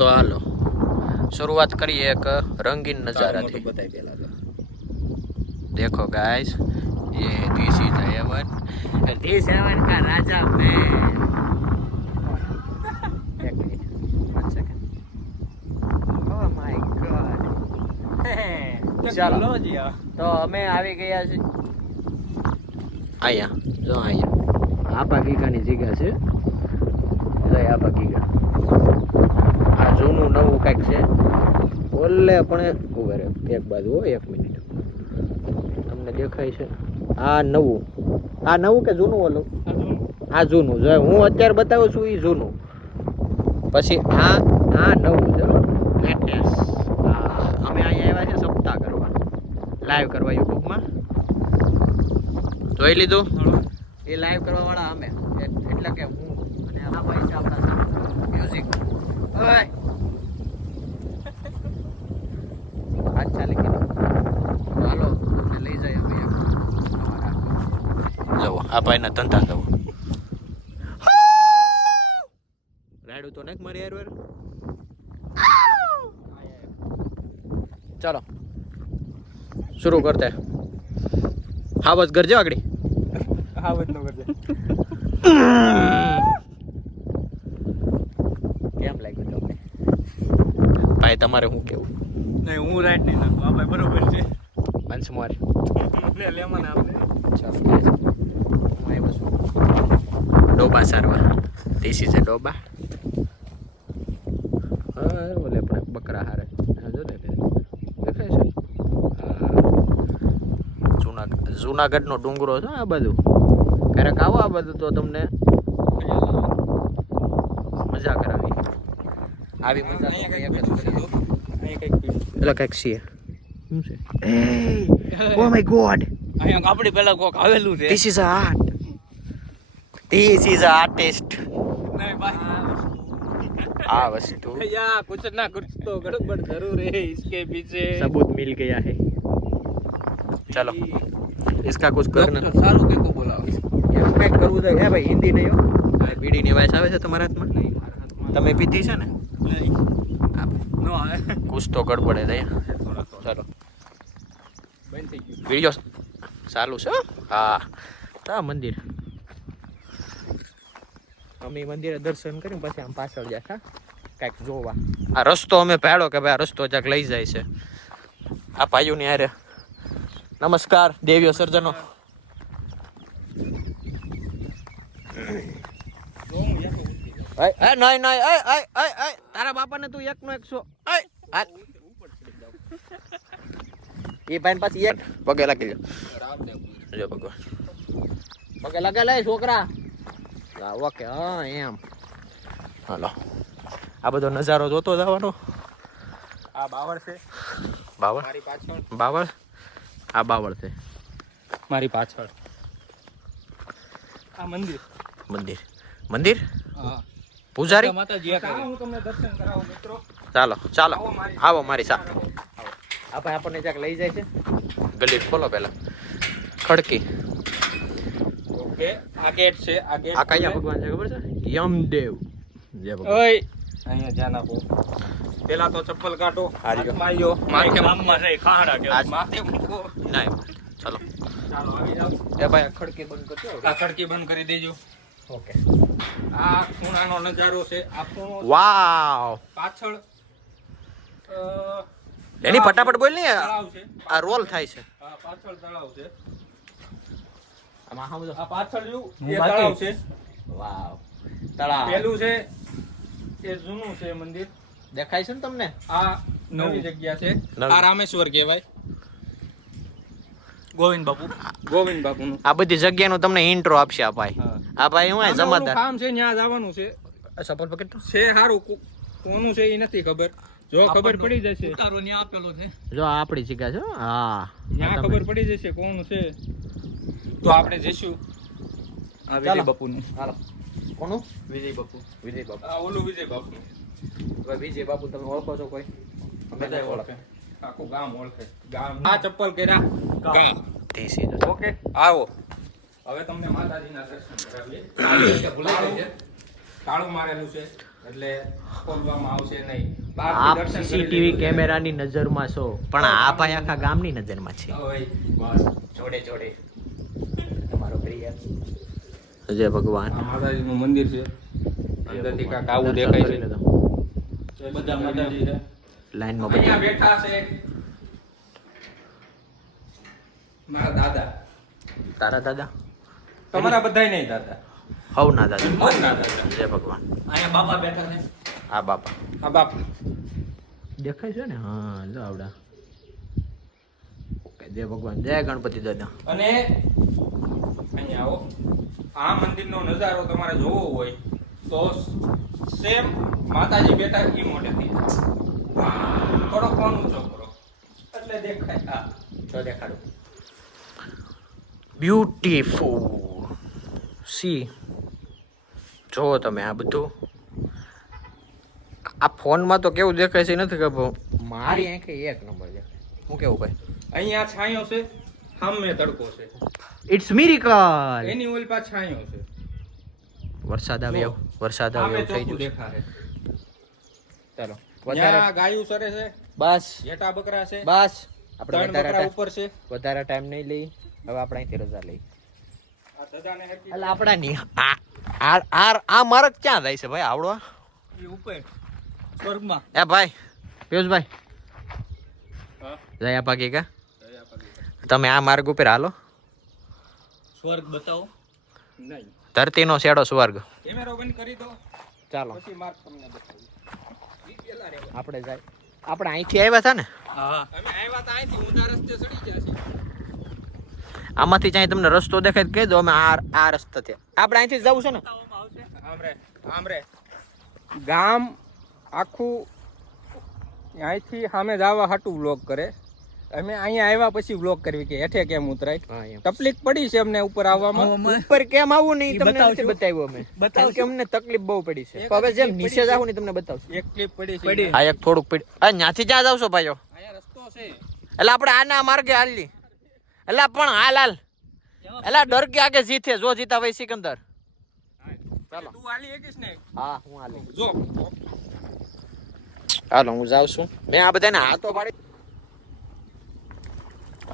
તો હાલો શરૂઆત કરીએ એક રંગીન નજારાથી। देखो गाइस ये this is heaven this heaven का राजा मैं। एक minute 1 second oh my god चलो तो અમે આવી ગયા છે આયા જો આયા આપા ગીગાની જગ્યા છે લઈ આપા ગીગા આ જૂનું નવું કંઈક છે ઓલે પણ ઉભે રે એક બાજુ હો 1 મિનિટ તમને દેખાય છે આ નવું કે જૂનું ઓલું આ જૂનું જો હું અત્યારે બતાવું છું એ જૂનું પછી આ નવું છે લેટેસ્ટ અમે અહીંયા આવ્યા છે સપ્તાહ કરવા લાઈવ કરવા યુટ્યુબમાં જોઈ લીધું એ લાઈવ કરવા વાળા અમે એટલે કે હું અને આ ભાઈ છે આપણા મ્યુઝિક ઓય અચ્છા લેકિન હાલો તમને લઈ જાય અમે જવો આ ભાઈના ધંધા જવો રાડું તો નાખ મારી યાર चलो शुरू करते हैं हावज गरजे आगड़ी हावज नो गरजे કેમ લાગ્યું તમને ભાઈ તમારે શું કેવું નહીં હું રાઈટ નહીં નાખું આ ભાઈ બરોબર છે બંસ માર લે લેમન આપણે ચાલો હું આવ્યો છું ડોબા સારવા ધીસ ઇઝ અ ડોબા ઓલે પણ બકરા હારે જો દેખાય છે જૂનાગઢનો ડુંગરો છે આ બધું ક્યારેક આવો આ બધું તો તમને મજા કરાવી આવી મજા એટલે કંઈક છે શું છે ઓ માય ગોડ અહીંયા આપણી પહેલા કોક આવેલું છે this is art this is artist નહીં ભાઈ આ वस्तु या कुछ ना कुछ तो गड़बड़ जरूर है इसके पीछे सबूत मिल गया है चलो इसका कुछ करना सारू के को बोलाओ એમ કંઈક કરવું છે હે ભાઈ હિન્દી નહીં હો બીડીની વાઇસ આવે છે તમારા હાથમાં નહીં તમે પીધી છે ને નહીં નો આવે કુછ તો ગડબડ હે ચાલો બંધ થઈ ગયું વિડિયો ચાલુ છે હા તા મંદિર અમે મંદિરે દર્શન કરીને પછી આમ પાછળ જાય હા કાંઈક જોવા આ રસ્તો અમે ભાડો કે ભાઈ આ રસ્તો જ્યાંક લઈ જાય છે આ ભાઈઓની હારે નમસ્કાર દેવીઓ સર્જનો નહીં તારા બાપાને તું એકનો એક છો એ ભાઈ પાછી એક પગે લાગી જો ભગવાન પગે લાગે લે છોકરા ઓકે હા એમ હાલો આ બધો નજારો જોતો જવાનો આ બાવળ છે બાવળ મારી પાછળ બાવળ આ બાવળ છે મારી પાછળ આ મંદિર મંદિર મંદિર હા પૂજારી માતાજી હું તમને દર્શન કરાવું મિત્રો ચાલો ચાલો આવો મારી સાથે આ ભાઈ આપણને જ્યાંક લઈ જાય છે ગલી ખોલો પહેલા ખડકી ઓકે આ ગેટ છે આ ગેટ આ કયા ભગવાન છે ખબર છે યમદેવ જય ભગવાન ઓય અહીંયા ધ્યાન આપો પેલા તો ચપ્પલ કાઢો માર્યો માથે મામમાં રે ખાડા કે માથે મૂકો નહીં ચાલો ચાલો આવી જાવ એ ભાઈ આ ખડકી બંધ કરજો આ ખડકી બંધ કરી દેજો ઓકે આ ખૂણાનો નજારો છે આ ખૂણો વાવ પાછળ એની ફટાફટ બોલ ને તળાવ છે આ રોલ થાય છે આ પાછળ તળાવ છે આમાં હા બધો આ પાછળ જો એ તળાવ છે વાવ તળાવ પેલું છે એ જૂનું છે મંદિર દેખાય છે ને તમને આ નવી જગ્યા છે નવી. આ રામેશ્વર કહેવાય ગોવિંદ બાપુનું આ બધી જગ્યાનું તમને ઇન્ટ્રો આપશે આ ભાઈ હા. આ ભાઈ હું આમાં ઓલું જમાદાર કામ છે ત્યાં જવાનું છે ચપ્પલ પકડ તો છે સારું કોનું છે એ નથી ખબર જો ખબર પડી જશે ઉતારો ત્યાં આપેલો છે જો આ આપણી જગ્યા છે હા ત્યાં ખબર પડી જશે કોનું છે તો આપણે જઈશું આ વિજય બાપુનું હાલો કોનું વિજય બાપુ આ ઓલું વિજય બાપુ વિજય બાપુ તમે ઓળખો છો કોઈ બધા ઓળખે આખું ગામ ઓળખે ગામ આ ચપ્પલ કર્યા ગામ દેશી ઓકે આવો હવે તમને માતાજીના દર્શન કરાવીએ ભૂલાઈ જાય છે તાળું મારેલું છે એટલે ખોલવામાં આવશે નહીં. બહારથી આપ દર્શન કરી સીસીટીવી લેજો. કેમેરાની નજરમાં છો પણ આ ભાઈ આખા ગામની નજરમાં છે ઓય, બસ જોડે જોડે. તમારો પ્રિય જય ભગવાન આ માતાજીનું મંદિર છે. અંદરથી કાંઈક આવું દેખાય છે. એ બધા માતાજી છે. લાઈનમાં અહીંયા બધા બેઠા છે મારા દાદા. તારા દાદા તમારા બધાય નહીં દાદા. હવ ના દાદા મારા દાદા. જય ભગવાન અહીંયા બાપા બેઠા છે. આ બાપા આ બાપ. દેખાય છે ને હા જો આવડા ઓકે જય ભગવાન જય ગણપતિ દાદા અને અહીંયા આવો. આ મંદિરનો નજારો તમારે જોવો હોય તો સેમ માતાજી બેઠા ઈ મોટે થઈ જાય. થોડો કોણ ઊંચો કરો એટલે દેખાય. હા તો દેખાડો. બ્યુટીફુલ સી જોવો તમે આ બધું આ ફોનમાં તો કેવું દેખાય છે નથી ખબર મારી આંખે એક નંબર દેખાય હું કેવું ભાઈ અહીંયા છાંયો છે, સામે તડકો છે. ઇટ્સ મિરેકલ એની ઓલ પાછ છાંયો છે. વરસાદ આવ્યો વરસાદ સામે આવ્યો થઈ ચોખ્ખું ગયું દેખાય. ચાલો ત્યાં ગાયું સરે છે, બસ જેટા બકરા છે, બસ આપણે 3 બકરા વધારે ઉપર છે. વધારે ટાઈમ નહીં લઈ હવે આપણે અહીંથી રજા લઈ આ ધજાને હેરકી એટલે આપણા ની આ માર્ગ ક્યાં જાય છે ભાઈ આવડો ઈ ઉપર સ્વર્ગમાં. એ ભાઈ પિયુષભાઈ હા જયા પાકી કા તમે આ માર્ગ ઉપર હાલો સ્વર્ગ બતાવો. નહીં ધરતીનો શેડો સ્વર્ગ કેમેરો બંધ કરી દો ચાલો પછી માર્ક તમને બતાવું. ઈ પેલા રહેવા. આપણે જાય આપણે અહીંથી આવ્યા હતા ને હા અમે આવ્યા તા અહીંથી ઊંધા રસ્તે ચડી ગયા છીએ. આમાંથી ચાહે તમને રસ્તો દેખાય તો કહી દો અમે આ રસ્તાથી આપણે અહીંથી જવું છે ને આમ રે ગામ આખું અહીંથી સામે જવા હાટું વ્લોગ કરે. અમે અહીંયા આવ્યા પછી વ્લોગ કરવી કે હેઠે કેમ ઉતરાય. હા એમ તકલીફ પડી છે અમને ઉપર આવવામાં. ઉપર કેમ આવવું નહીં તમને નથી બતાવ્યું અમે કારણ કે અમને તકલીફ બહુ પડી છે તો હવે જેમ નીચે જાવ ને તમને બતાવશું એક ક્લિપ પડી છે. આ એક થોડુંક પડી આ ત્યાંથી ક્યાં જાવશો ભાઈઓ અહીંયા રસ્તો છે. એટલે આપણે આના માર્ગે હાલી એટલે પણ હાલ એટલે ડર કે આગે જીતે જો જીતા ભાઈ સિકંદર ચાલો તું હાલી એકીશ ને. હા હું હાલી જો હાલો હું જાઉં છું મેં આ બધાને હાથો પાડી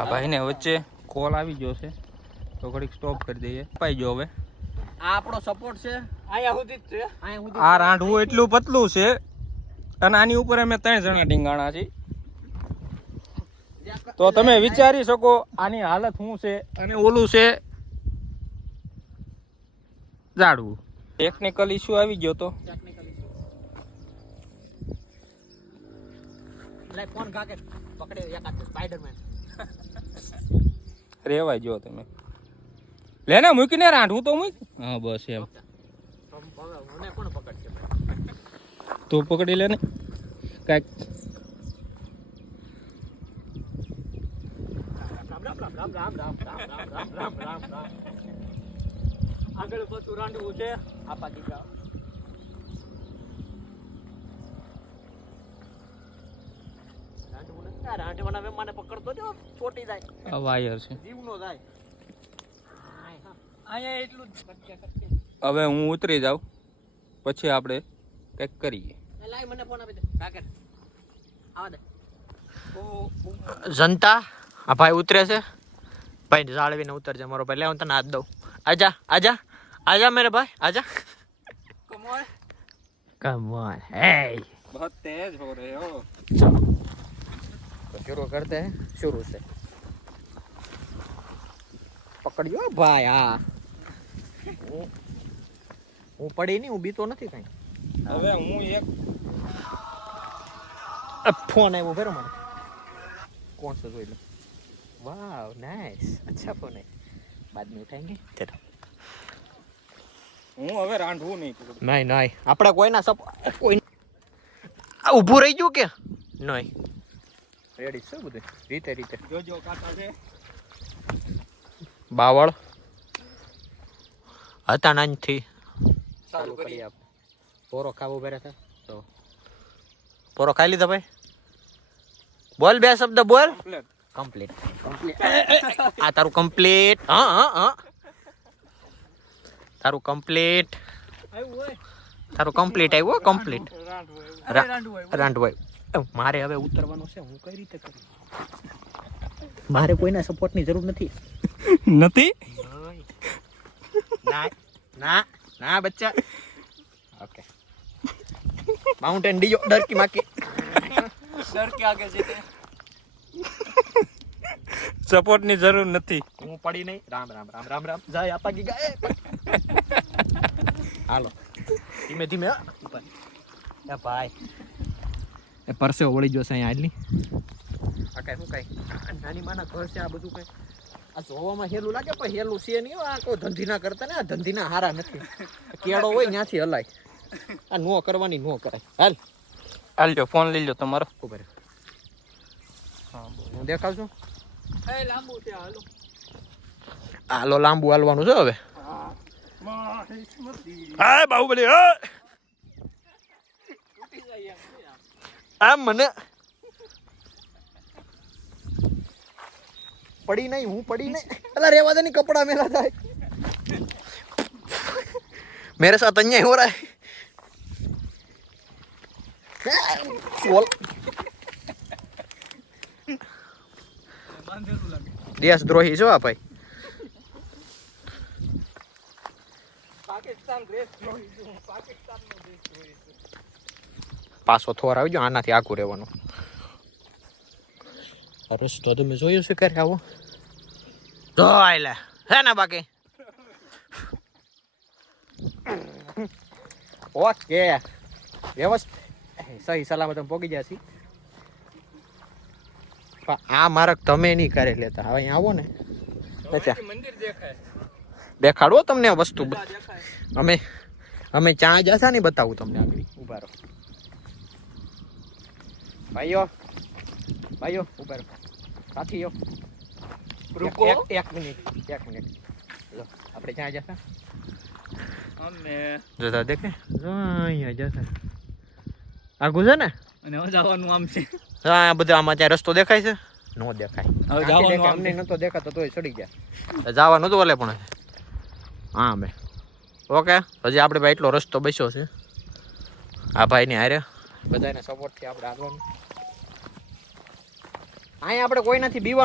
આ ભાઈને વચ્ચે કોલ આવી ગયો છે તો ઘડીક સ્ટોપ કરી દઈએ. પાઈ ગયો હવે. આ આપણો સપોર્ટ છે અહીંયા સુધી જ છે અહીંયા સુધી આ રાંઢવું એટલું પતલું છે અને આની ઉપર અમે 3 જણા ઢીંગાણા છીએ. તો તમે વિચારી શકો આની હાલત શું છે. અને ઓલું છે ઝાડવું. ટેકનિકલ ઇશ્યુ આવી ગયો તો લે ફોન કાકે પકડે એકાદ સ્પાઈડરમેન રેવાય જો તમે. લે ને મૂકીને રાંઢવું તો મૂક. હા બસ એમ. મને કોણ પકડશે તું પકડી લે ને કાંઈક. આગળ પતું રાંડવું છે આ પાકી જાવ રાંડવાના વેમાને પકડતો જો છોટી જાય આ વાયર છે. જીવનો જાય અહીંયા એટલું જ હવે હું ઉતરી જાઉં પછી આપણે કંઈક કરીએ. લાઈ મને ફોન આપી દે કાકે આવા દે જનતા આ ભાઈ ઉતરે છે ભાઈ જાળવીને ઉતરજે મારો ભાઈ લે હું તને હાથ દઉં આજા આજા આજા મેરે ભાઈ આજા કમ ઓન હે बहुत तेज हो रहे हो. तो शुरू करते हैं शुरू से पकड़ियो भाई हाँ હું પડી નહીં ઊભી તો નથી કઈ હવે હું એક फोन है वो फिर हमारा कौन सा जोई लो वाह नाइस अच्छा फोन है बाद में उठाएंगे चलो હું હવે રાંધવું નહીં પકડું. નહીં નહીં આપણે કોઈના કોઈ ઊભું રહી ગયું કે નહીં રેડી છે બધું રીતે રીતે જોજો કાકા છે બાવળ હતા નાનથી ચાલુ કરીએ. આપણે પોરો ખાવો બેરે છે તો પોરો ખાઈ લીધો ભાઈ બોલ બે શબ્દ બોલ કમ્પ્લીટ. કમ્પ્લીટ આ તારું કમ્પ્લીટ હા હા હા તારું કમ્પ્લીટ તારું કમ્પ્લીટ આવ્યો કમ્પ્લીટ રાંડવાય મારે હવે ઉતરવાનું છે હું કઈ રીતે કરું મારે કોઈના સપોર્ટની જરૂર નથી ના ના ના બચ્ચા ઓકે माउंटेन डीजो डर की माँ की डर के आगे जीते સપોર્ટ ની જરૂર નથી હું પડી નહીં રામ રામ રામ રામ રામ જાય આપા કી ગાય હાલો ધીમે ધીમે ઉપર એ ભાઈ એ પરસે ઓળી જોશે અહીં આટલી આ કઈ શું કઈ નાની માના ઘર છે આ બધું કઈ આ જોવામાં હેલું લાગે પણ હેલું છે નહીં આ કોઈ ધંધીના કરતા ને આ ધંધીના હારા નથી કેળો હોય ત્યાંથી હલાય આ નો કરવાની નો કરાય હાલ હાલજો ફોન લઈ લો તમારો ઉપર હા હું દેખાવ છું લાંબુ છે હાલો હાલો લાંબુ હાલવાનું છે હવે હા બાહુબલી આમ મને પડી નહીં હું પડી નહીં અલા રેવા દે ની કપડા મેલા થાય मेरे साथ अन्याय हो रहा है बोल देशद्रोही છો આ ભાઈ પાકિસ્તાન દેશદ્રોહી છું પાકિસ્તાનનો દેશદ્રોહી છું પાછો થોર આવજો આનાથી આખું રહેવાનું રસ્તો તમે જોયું છે કરે આવો જોઈ લે હે ને બાકી ઓકે વ્યવસ્થિત સહી સલામત અમે પહોંચી ગયા છીએ પણ આ માર્ગ તમે નહીં કરે લેતા હવે અહીંયા આવો ને અચ્છા મંદિર દેખાય દેખાડવો તમને વસ્તુ દેખાય અમે ચા જશા ને બતાવું તમને આગળ ઉભા રહો ભાઈઓ ઉભા રહો સાથીઓ રૂકો એક મિનિટ લો આપણે ચા જશા અમે જોતા દેખે જો અહીંયા જતા આગું છે ને અને હવે જવાનું આમ છે આ બધા આમાં ત્યાં રસ્તો દેખાય છે નો દેખાય હવે જવાનું અમને નતો દેખાતો તોય ચડી ગયા જવાનું તો ઓલે પણ હા મેં ઓકે હજી આપણે ભાઈ એટલો રસ્તો બસ્યો છે આ ભાઈની હારે બધાને સપોર્ટથી આપણે આગળનું અહીંયા આપણે કોઈ નથી બીવા